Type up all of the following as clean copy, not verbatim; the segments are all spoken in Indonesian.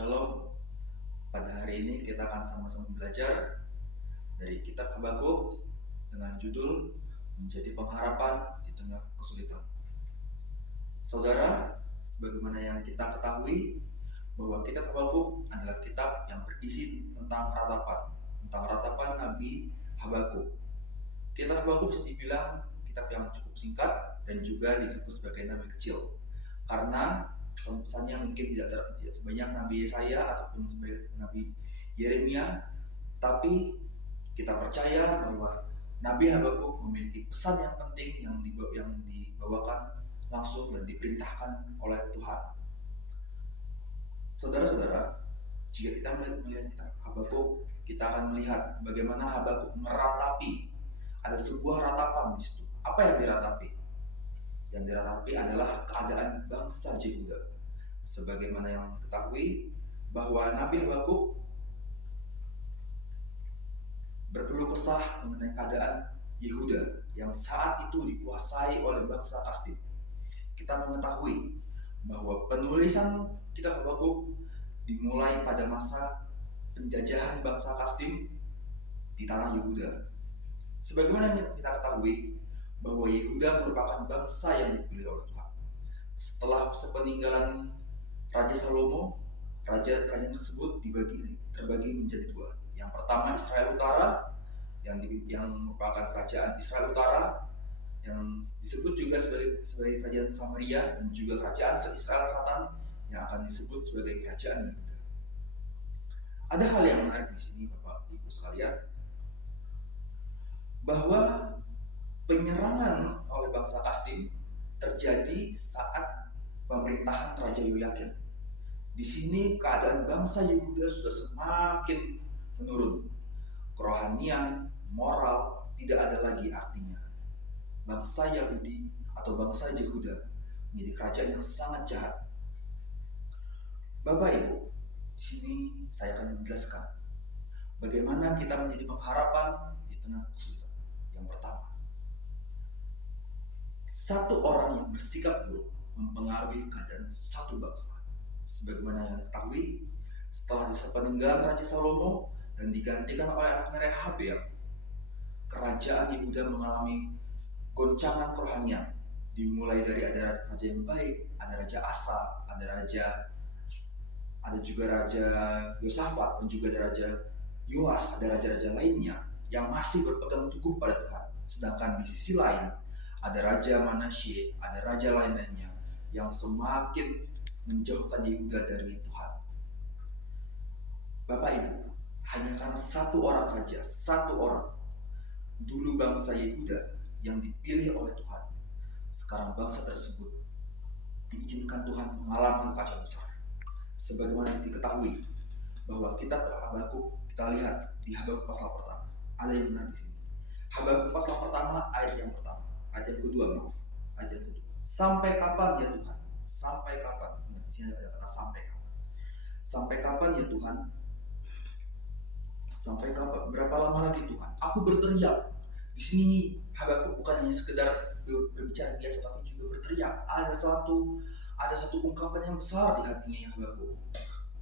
Shalom, pada hari ini kita akan sama-sama belajar dari kitab Habakuk dengan judul Menjadi Pengharapan di Tengah Kesulitan. Saudara, sebagaimana yang kita ketahui bahwa kitab Habakuk adalah kitab yang berisi tentang ratapan Nabi Habakuk. Kitab Habakuk bisa dibilang kitab yang cukup singkat dan juga disebut sebagai nabi kecil karena pesan-pesannya mungkin tidak sebanyak Nabi Yesaya ataupun sebanyak Nabi Yeremia, tapi kita percaya bahwa Nabi Habakuk memiliki pesan yang penting yang dibawakan langsung dan diperintahkan oleh Tuhan. Saudara-saudara, jika kita melihat kitab Habakuk, kita akan melihat bagaimana Habakuk meratapi. Ada sebuah ratapan di situ. Apa yang diratapi? Yang diratapi adalah keadaan bangsa Yehuda. Sebagaimana yang ketahui bahwa Nabi Habakuk berkeluh kesah mengenai keadaan Yehuda yang saat itu dikuasai oleh bangsa Kasdim. Kita mengetahui bahwa penulisan kitab Habakuk dimulai pada masa penjajahan bangsa Kasdim di tanah Yehuda. Sebagaimana kita ketahui bahwa Yehuda merupakan bangsa yang dipilih oleh Tuhan. Setelah sepeninggalan Raja Salomo, kerajaan tersebut terbagi menjadi dua. Yang pertama Israel Utara, yang merupakan kerajaan Israel Utara, yang disebut juga sebagai kerajaan Samaria, dan juga kerajaan Israel Selatan yang akan disebut sebagai kerajaan Yehuda. Ada hal yang menarik di sini, Bapak Ibu sekalian, bahwa penyerangan oleh bangsa Kasdim terjadi saat pemerintahan Raja Yoyakim. Di sini keadaan bangsa Yehuda sudah semakin menurun. Kerohanian, moral tidak ada lagi artinya. Bangsa Yahudi atau bangsa Yehuda menjadi kerajaan yang sangat jahat. Bapak Ibu, di sini saya akan menjelaskan bagaimana kita menjadi pengharapan di tengah kesulitan. Yang pertama, satu orang yang bersikap buruk mempengaruhi keadaan satu bangsa. Sebagaimana yang diketahui, setelah peninggalan Raja Salomo dan digantikan oleh anaknya Rehabeam, kerajaan Yehuda mengalami goncangan kerohanian. Dimulai dari ada raja yang baik, ada Raja Asa, ada juga Raja Yosafat, dan juga ada Raja Yoas, ada raja-raja lainnya yang masih berpegang teguh pada Tuhan. Sedangkan di sisi lain ada Raja Manasye, ada raja lainnya yang semakin menjauhkan Yehuda dari Tuhan. Bapak Ibu, hanya karena satu orang dulu bangsa Yehuda yang dipilih oleh Tuhan, sekarang bangsa tersebut diizinkan Tuhan mengalami kekacauan besar. Sebagaimana diketahui bahwa kitab Habakuk, kita lihat di Habakuk pasal pertama, ada yang benar di sini. Habakuk pasal pertama ayat yang kedua. Sampai kapan ya Tuhan? Sampai kapan? Di sini ada kata sampai kapan. Sampai kapan ya Tuhan? Sampai kapan? Berapa lama lagi Tuhan? Aku berteriak. Di sini Habakuk bukan hanya sekedar berbicara biasa, tapi juga berteriak. Ada satu ungkapan yang besar di hatinya Habakuk.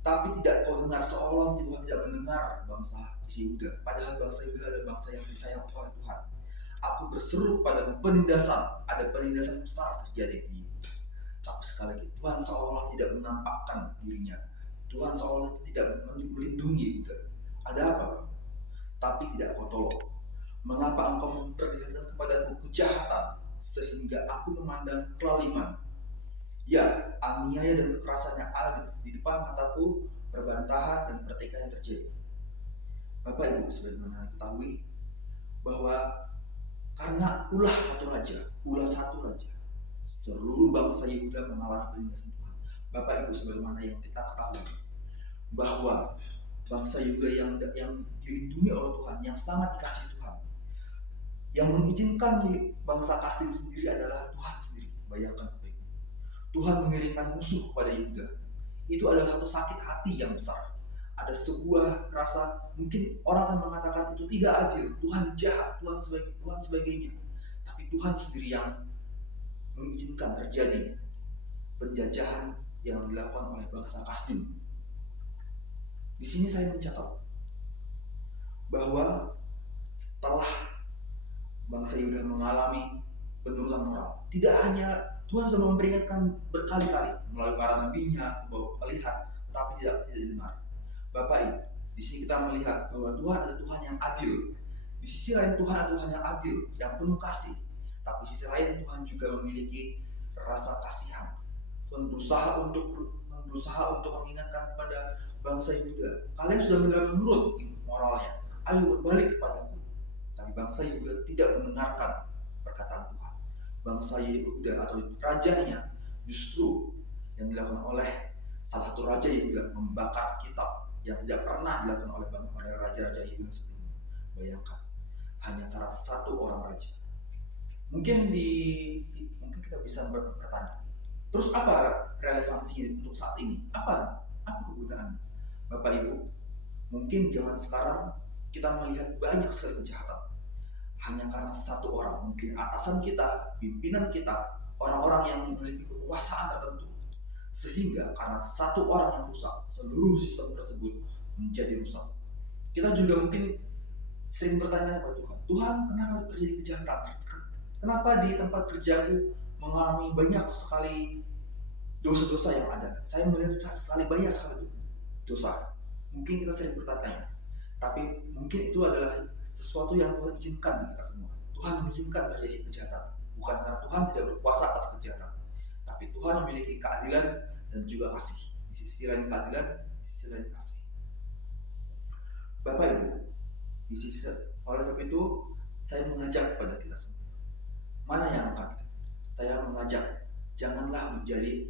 Tapi tidak kau dengar, seolah Tuhan tidak mendengar bangsa Yehuda. Padahal bangsa Yehuda adalah bangsa yang disayang oleh Tuhan. Aku berseru kepada penindasan, ada penindasan besar terjadi di Yehuda. Tapi sekali lagi Tuhan seolah tidak menampakkan dirinya. Tuhan seolah tidak melindungi Yehuda. Ada apa? Tapi tidak kau tolong. Mengapa engkau memperlihatkan kepadaku kejahatan sehingga aku memandang kelaliman? Ya, aniaya dan kekerasan yang ada di depan mataku, perbantahan dan pertikaian terjadi. Bapak Ibu, sebagaimana ketahui bahwa karena ulah satu raja, seluruh bangsa Yehuda mengalami penindasan Tuhan. Bapak Ibu, sebagaimana yang kita ketahui bahwa bangsa Yehuda yang dilindungi oleh Tuhan, yang sangat dikasihi Tuhan, yang mengizinkan bangsa Kasdim sendiri adalah Tuhan sendiri. Bayangkan Bapak Ibu, Tuhan mengirimkan musuh kepada Yehuda. Itu adalah satu sakit hati yang besar. Ada sebuah rasa, mungkin orang akan mengatakan itu tidak adil, Tuhan jahat, Tuhan sebagainya. Tapi Tuhan sendiri yang mengizinkan terjadi penjajahan yang dilakukan oleh bangsa Kasdim. Di sini saya mencatat bahwa setelah bangsa Yehuda mengalami penurunan moral, tidak hanya Tuhan sudah memperingatkan berkali-kali melalui para nabinya bahwa melihat, tetapi tidak didengar. Bapak Ibu, di sini kita melihat bahwa Tuhan adalah Tuhan yang adil. Di sisi lain Tuhan adalah Tuhan yang adil, yang penuh kasih. Tapi di sisi lain Tuhan juga memiliki rasa kasihan. Tuhan berusaha untuk mengingatkan kepada bangsa Yehuda, kalian sudah menurut moralnya, ayo berbalik kepadaku. Tapi bangsa Yehuda tidak mendengarkan perkataan Tuhan. Bangsa Yehuda atau rajanya justru yang dilakukan oleh salah satu raja Yehuda membakar kitab yang tidak pernah dilakukan oleh raja-raja Yehuda sebelumnya. Bayangkan, hanya karena satu orang raja. Mungkin kita bisa bertanya, terus apa relevansi untuk saat ini? Apa kegunaannya? Bapak Ibu, mungkin zaman sekarang kita melihat banyak sekali kejahatan hanya karena satu orang, mungkin atasan kita, pimpinan kita, orang-orang yang memiliki kekuasaan tertentu, sehingga karena satu orang yang rusak, seluruh sistem tersebut menjadi rusak. Kita juga mungkin sering bertanya kepada Tuhan, Tuhan, kenapa terjadi kejahatan? Kenapa di tempat kerjaku mengalami banyak sekali dosa-dosa yang ada? Saya melihat banyak sekali dosa. Mungkin kita sering bertanya, tapi mungkin itu adalah sesuatu yang Tuhan izinkan bagi kita semua. Tuhan mengizinkan terjadi kejahatan, bukan karena Tuhan tidak berkuasa atas kejahatan, tapi Tuhan memiliki keadilan dan juga kasih. Di sisi lain keadilan, di sisi lain kasih. Bapak Ibu, oleh sebab itu saya mengajak kepada kita semua, mana yang akan saya mengajak, janganlah menjadi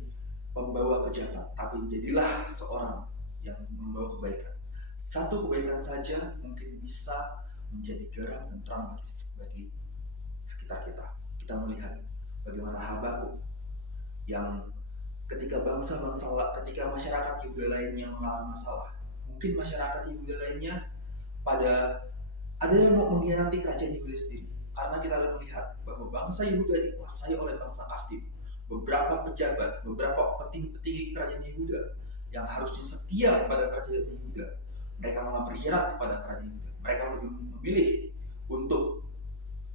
pembawa kejahatan, tapi jadilah seorang yang membawa kebaikan. Satu kebaikan saja mungkin bisa menjadi garam dan terang bagi sekitar kita. Kita melihat bagaimana Habakuk yang ketika masyarakat Yehuda lainnya mengalami masalah, mungkin masyarakat Yehuda lainnya ada yang mau mengkhianati kerajaan Yehuda sendiri. Karena kita melihat bahwa bangsa Yehuda dikuasai oleh bangsa Kasdim. Beberapa pejabat, beberapa petinggi kerajaan Yehuda yang harusnya setia kepada kerajaan Yehuda, mereka malah berkhianat kepada kerajaan Yehuda. Mereka lebih memilih untuk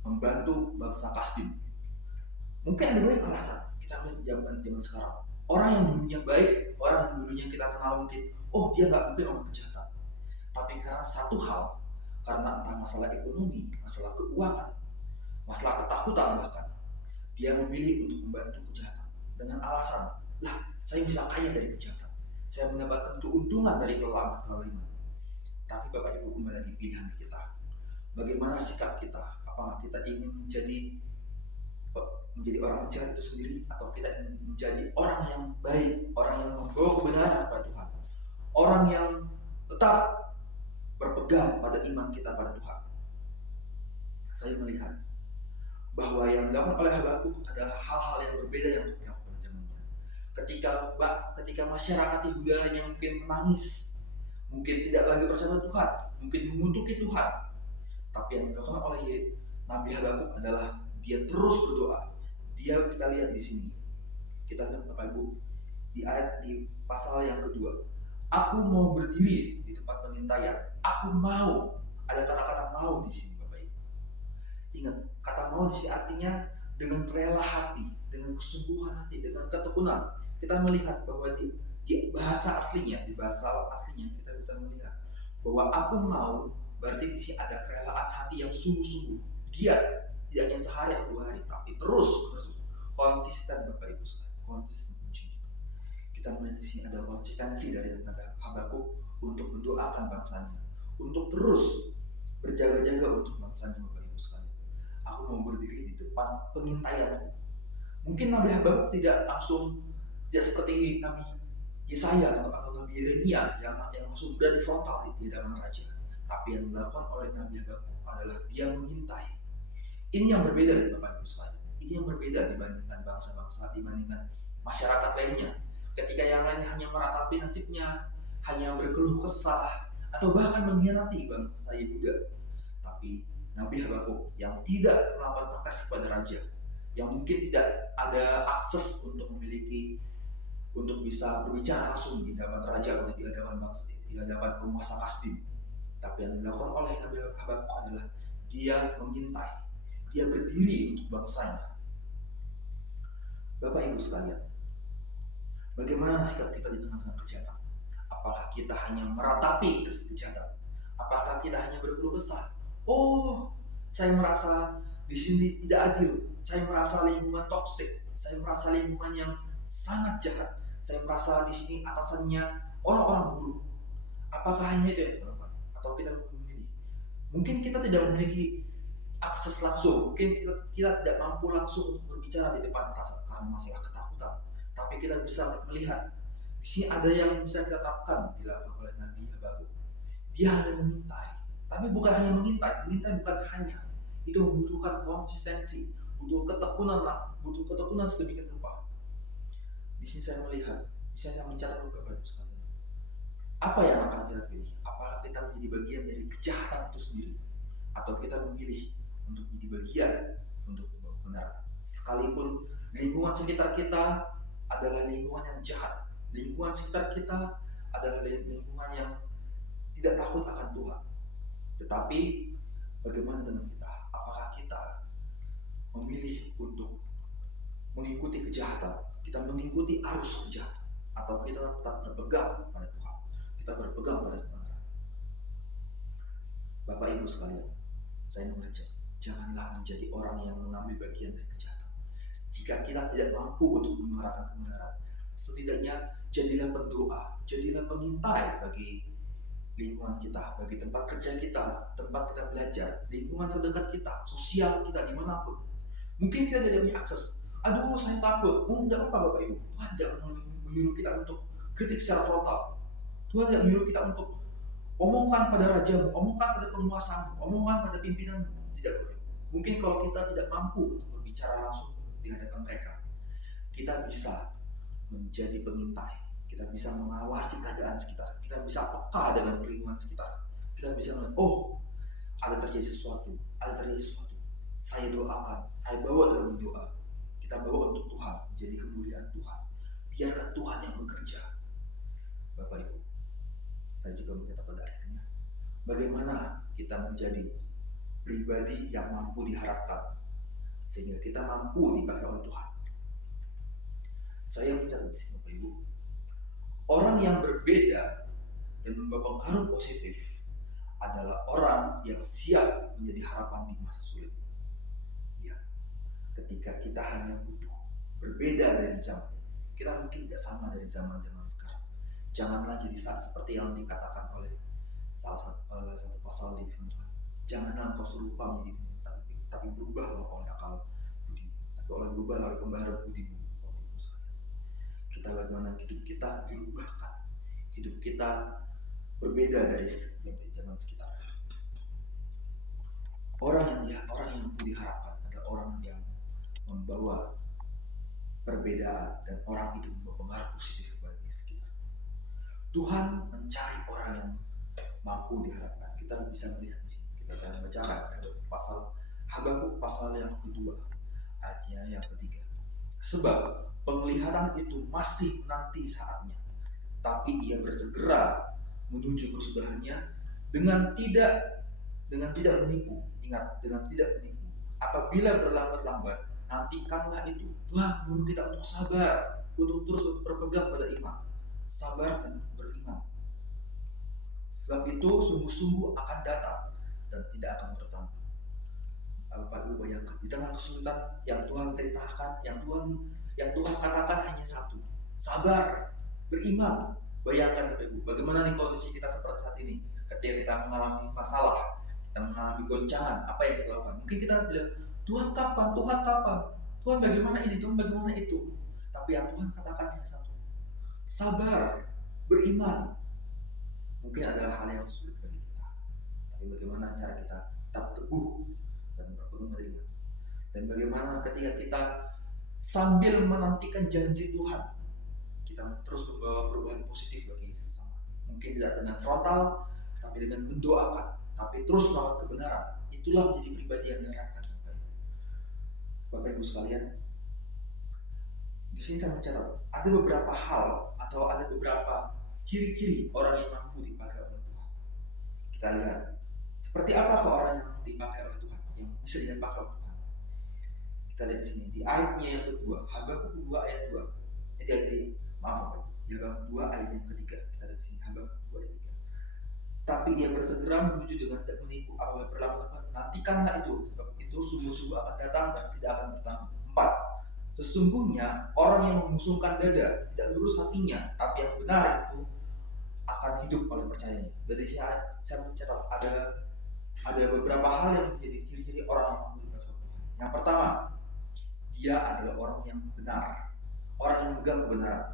membantu bangsa Kasdim. Mungkin ada banyak alasan. Kita melihat zaman sekarang, orang yang dulunya baik, orang yang dulunya kita kenal mungkin, dia nggak mungkin orang kejahatan. Tapi karena satu hal, karena entah masalah ekonomi, masalah keuangan, masalah ketakutan bahkan, dia memilih untuk membantu kejahatan dengan alasan, saya bisa kaya dari kejahatan, saya mendapatkan keuntungan dari kelaliman. Tapi Bapak Ibu, kembali lagi pilihan kita. Bagaimana sikap kita? Apakah kita ingin menjadi orang jahat itu sendiri, atau kita ingin menjadi orang yang baik, orang yang membawa kebenaran kepada Tuhan, orang yang tetap berpegang pada iman kita pada Tuhan. Saya melihat bahwa yang dilakukan oleh Habakuk adalah hal-hal yang berbeda yang dilakukan pada zamannya. Ketika masyarakat Yehuda yang mungkin menangis, mungkin tidak lagi percaya Tuhan, mungkin menguntuki Tuhan, tapi yang dilakukan oleh Nabi Habakuk adalah dia terus berdoa. Kita lihat di sini, kita lihat Bapak Ibu di pasal yang kedua, aku mau berdiri di tempat pengintaian. Aku mau, ada kata-kata mau di sini Bapak Ibu. Ingat, kata mau di sini artinya dengan rela hati, dengan kesungguhan hati, dengan ketekunan. Kita melihat bahwa di bahasa aslinya kita bisa melihat bahwa aku mau berarti di sini ada kerelaan hati yang sungguh-sungguh. Dia tidak hanya sehari atau 2 hari, tapi terus konsisten Bapak Ibu sekalian, konsisten. Kita melihat di sini ada konsistensi dari Nabi Habakuk untuk mendoakan bangsanya, untuk terus berjaga-jaga untuk bangsanya Bapak Ibu sekalian. Aku mau berdiri di depan pengintaianku. Mungkin Nabi Habakuk tidak seperti Nabi Yesaya atau Nabi Yeremia yang langsung berani frontal di hadapan raja. Tapi yang dilakukan oleh Nabi Habakuk adalah dia mengintai. Ini yang berbeda dari Bapak Ibu sekalian. Ini yang berbeda dibandingkan bangsa-bangsa, dibandingkan masyarakat lainnya. Ketika yang lainnya hanya meratapi nasibnya, hanya berkeluh kesah, atau bahkan mengkhianati bangsa Yehuda. Tapi Nabi Habakuk yang tidak melakukan protes kepada raja, yang mungkin tidak ada akses untuk bisa berbicara langsung di hadapan raja atau di hadapan bangsa, di di hadapan penguasa Kasdim. Tapi yang dilakukan oleh Nabi Habakuk adalah dia mengintai, dia berdiri untuk bangsanya. Bapak Ibu sekalian, bagaimana sikap kita di tengah-tengah kejahatan? Apakah kita hanya meratapi kejahatan? Apakah kita hanya berkeluh kesah? Oh, saya merasa di sini tidak adil. Saya merasa lingkungan toksik. Saya merasa lingkungan yang sangat jahat. Saya merasa di sini atasannya orang-orang buruk. Apakah hanya itu yang kita lakukan? Atau kita memilih? Mungkin kita tidak memiliki akses langsung. Mungkin kita tidak mampu langsung untuk berbicara di depan atasan karena masalah ketakutan. Tapi kita bisa melihat di sini ada yang bisa kita terapkan dilakukan oleh Nabi Habakuk. Dia hanya mengintai. Tapi bukan hanya mengintai bukan hanya. Itu membutuhkan konsistensi, butuh ketekunan sedemikian rupa. Di sini saya melihat, di sini saya mencatat beberapa Ibu sekalian. Apa yang akan kita pilih? Apakah kita menjadi bagian dari kejahatan itu sendiri, atau kita memilih untuk menjadi bagian untuk benar? Sekalipun lingkungan sekitar kita adalah lingkungan yang jahat, lingkungan sekitar kita adalah lingkungan yang tidak takut akan Tuhan. Tetapi bagaimana dengan kita? Apakah kita memilih untuk mengikuti kejahatan? Kita mengikuti arus kejahatan, atau kita tetap berpegang pada Tuhan? Kita berpegang pada kebenaran. Bapak Ibu sekalian, saya mengajak, janganlah menjadi orang yang mengambil bagian dari kejahatan. Jika kita tidak mampu untuk menyuarakan kebenaran, setidaknya jadilah pendoa, jadilah pengintai bagi lingkungan kita, bagi tempat kerja kita, tempat kita belajar, lingkungan terdekat kita, sosial kita, dimanapun. Mungkin kita tidak punya akses. Aduh, saya takut. Enggak apa-apa Bapak Ibu. Tuhan tidak menyuruh kita untuk kritik secara frontal. Tuhan tidak menyuruh kita untuk omongkan pada rajamu, omongkan pada penguasamu, omongkan pada pimpinanmu. Tidak Bapak Ibu. Mungkin kalau kita tidak mampu untuk berbicara langsung di hadapan mereka, kita bisa menjadi pengintai. Kita bisa mengawasi keadaan sekitar. Kita bisa peka dengan lingkungan sekitar. Kita bisa melihat, oh, ada terjadi sesuatu. Saya doakan, saya bawa dalam doa. Kita bawa untuk Tuhan, menjadi kemuliaan Tuhan. Biarkan Tuhan yang bekerja. Bapak Ibu, saya juga mencatat pada akhirnya, bagaimana kita menjadi pribadi yang mampu diharapkan, sehingga kita mampu dipakai oleh Tuhan. Saya mencatat di sini Bapak Ibu, orang yang berbeda dan membawa pengaruh positif adalah orang yang siap menjadi harapan di masa sulit. Ya, ketika kita hanya butuh berbeda dari zaman, kita mungkin tidak sama dari zaman-zaman sekarang. Janganlah jadi seperti yang dikatakan oleh salah satu pasal di firman Tuhan. Janganlah engkau serupa menjadi tapi berubahlah oleh akal budi. Tapi berubah oleh pembaharuan budimu. Kita bagaimana hidup kita dirubahkan, hidup kita berbeda dari zaman sekitar. Orang yang diharapkan adalah orang yang membawa perbedaan dan orang itu membawa pengaruh positif bagi sekitar. Tuhan mencari orang yang mampu diharapkan. Kita bisa melihat di sini. Kita akan bacakan pasal Habakuk pasal yang kedua, ayatnya yang ketiga. Sebab penglihatan itu masih menanti saatnya, tapi ia bersegera menuju kesudahannya dengan tidak menipu. Ingat, dengan tidak menipu. Apabila berlambat-lambat, nantikanlah itu. Tuhan menyuruh kita untuk sabar, untuk terus berpegang pada iman, sabar dan beriman. Sebab itu sungguh-sungguh akan datang dan tidak akan bertambah. Bapak Ibu bayangkan, di tengah kesulitan yang Tuhan perintahkan, yang Tuhan katakan hanya satu, sabar, beriman. Bayangkan Bapak Ibu, bagaimana nih kondisi kita seperti saat ini, ketika kita mengalami masalah, kita mengalami goncangan, apa yang kita lakukan? Mungkin kita bilang, Tuhan kapan? Tuhan bagaimana ini? Tuhan bagaimana itu? Tapi yang Tuhan katakan hanya satu, sabar, beriman. Mungkin adalah hal yang sulit bagi kita, tapi bagaimana cara kita tetap teguh dan berpegang pada iman? Dan bagaimana ketika kita sambil menantikan janji Tuhan, kita terus membawa perubahan positif bagi sesama. Mungkin tidak dengan frontal, tapi dengan mendoakan, tapi terus melakukan kebenaran. Itulah menjadi pribadi yang diharapkan. Bapak Ibu sekalian, di sini saya mencatat ada beberapa hal atau ada beberapa ciri-ciri orang yang mampu dipakai oleh Tuhan. Kita lihat, seperti apakah orang yang dipakai oleh Tuhan, yang bisa dipakai oleh Tuhan. Kita lihat di sini, di ayatnya yang kedua, Habakuk 2 ayat 2. Habakuk 2 ayat yang ketiga. Kita lihat di sini, Habakuk 2 ayat 3. Tapi dia bersegera menuju dengan tidak menipu apabila berlaku, nantikanlah itu, sebab itu sungguh-sungguh akan datang dan tidak akan bertahan. 4. Sesungguhnya orang yang memusungkan dada tidak lurus hatinya, tapi yang benar itu akan hidup oleh percayanya. Berarti saya mencatat ada beberapa hal yang menjadi ciri-ciri orang yang mampu dipakai Tuhan. Yang pertama, dia adalah orang yang benar, orang yang memegang kebenaran.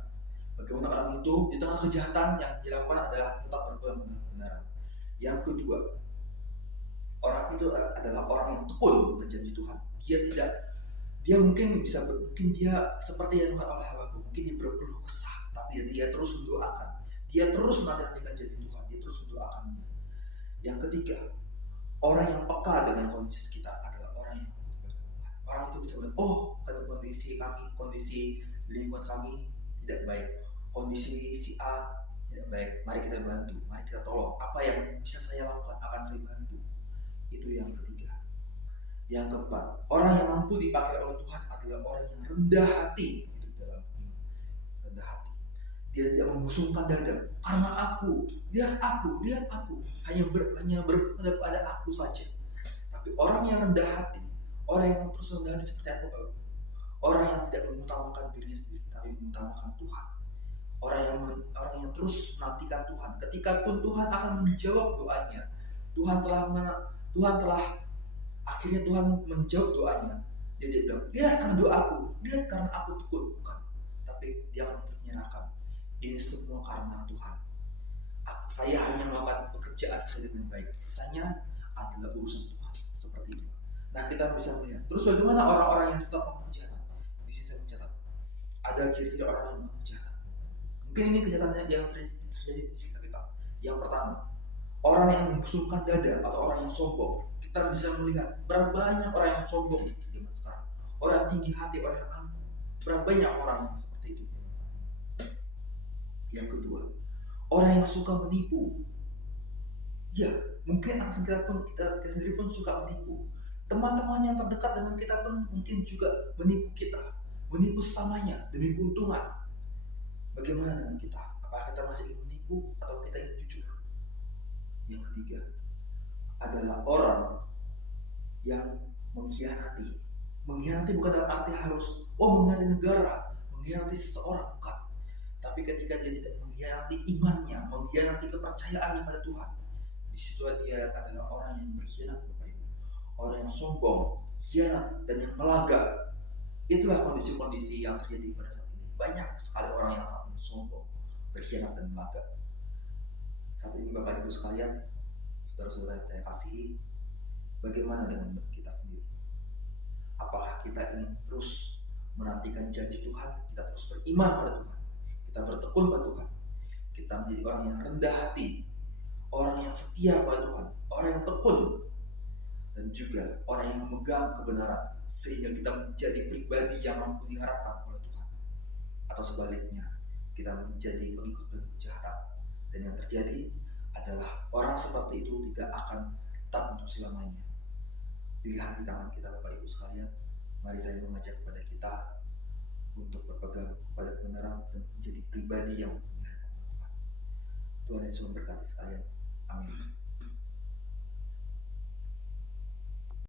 Bagaimana orang itu di tengah kejahatan yang dilakukan adalah tetap berpegang kebenaran. Yang kedua, orang itu adalah orang yang tekun bekerja di Tuhan. Dia mungkin seperti yang dilakukan oleh Habakuk, mungkin dia berkeluh kesah, tapi dia terus mendoakan. Dia terus menantikan janji Tuhan, dia terus mendoakannya. Yang ketiga, orang yang peka dengan kondisi sekitar adalah orang yang orang itu bisa bilang, oh, karena kondisi lingkungan kami tidak baik, kondisi si A tidak baik, mari kita bantu, mari kita tolong, apa yang bisa saya lakukan akan saya bantu. Itu yang ketiga. Yang keempat, orang yang mampu dipakai oleh Tuhan adalah orang yang rendah hati. Itu dalam rendah hati. Dia tidak membusungkan dada karena lihat aku, hanya berpendapat pada aku saja. Tapi orang yang rendah hati, orang yang terus rendah hati seperti aku, orang yang tidak mengutamakan dirinya sendiri, tapi mengutamakan Tuhan. Orang yang terus menantikan Tuhan. Ketika pun Tuhan akan menjawab doanya, akhirnya Tuhan menjawab doanya. Dia bilang, lihat karena doaku, lihat karena aku tekun, bukan. Tapi dia akan menyerahkan. Ini semua karena Tuhan. Saya hanya melakukan pekerjaan saya dengan baik. Sisanya adalah urusan Tuhan. Seperti itu. Nah, kita bisa melihat. Terus bagaimana orang-orang yang tetap melakukan kejahatan? Di sini saya mencatat. Ada ciri-ciri orang yang melakukan kejahatan. Mungkin ini kejahatan yang terjadi di sekitar kita. Yang pertama, orang yang membusungkan dada atau orang yang sombong. Kita bisa melihat berapa banyak orang yang sombong di zaman sekarang. Orang yang tinggi hati, orang yang angkuh. Berapa banyak orang yang seperti itu. Yang kedua, orang yang suka menipu. Ya, mungkin kita sendiri pun suka menipu. Teman-teman yang terdekat dengan kita pun mungkin juga menipu kita, menipu sesamanya demi keuntungan. Bagaimana dengan kita? Apakah kita masih ingin menipu atau kita ingin jujur? Yang ketiga adalah orang yang mengkhianati. Mengkhianati bukan dalam arti harus mengkhianati negara, mengkhianati seseorang, bukan. Tapi ketika dia tidak mengkhianati imannya, mengkhianati kepercayaannya pada Tuhan, di situ dia adalah orang yang berkhianat, Bapak Ibu. Orang yang sombong, khianat, dan yang melaga. Itulah kondisi-kondisi yang terjadi pada saat ini. Banyak sekali orang yang sangat sombong, berkhianat, dan melaga. Saat ini Bapak Ibu sekalian, saudara-saudara yang saya kasihi, bagaimana dengan kita sendiri? Apakah kita ingin terus menantikan janji Tuhan, kita terus beriman pada Tuhan, kita bertekun pada Tuhan, kita menjadi orang yang rendah hati, orang yang setia pada Tuhan, orang yang tekun, dan juga orang yang memegang kebenaran, sehingga kita menjadi pribadi yang mampu diharapkan oleh Tuhan. Atau sebaliknya, kita menjadi pengikut kejahatan, dan yang terjadi adalah orang seperti itu tidak akan tetap untuk selamanya. Pilihan di tangan kita, Bapak Ibu sekalian. Mari saya mengajak kepada kita untuk berpegang pada kebenaran dan menjadi pribadi yang diharapkan Tuhan. Tuhan Yesus memberkati sekalian.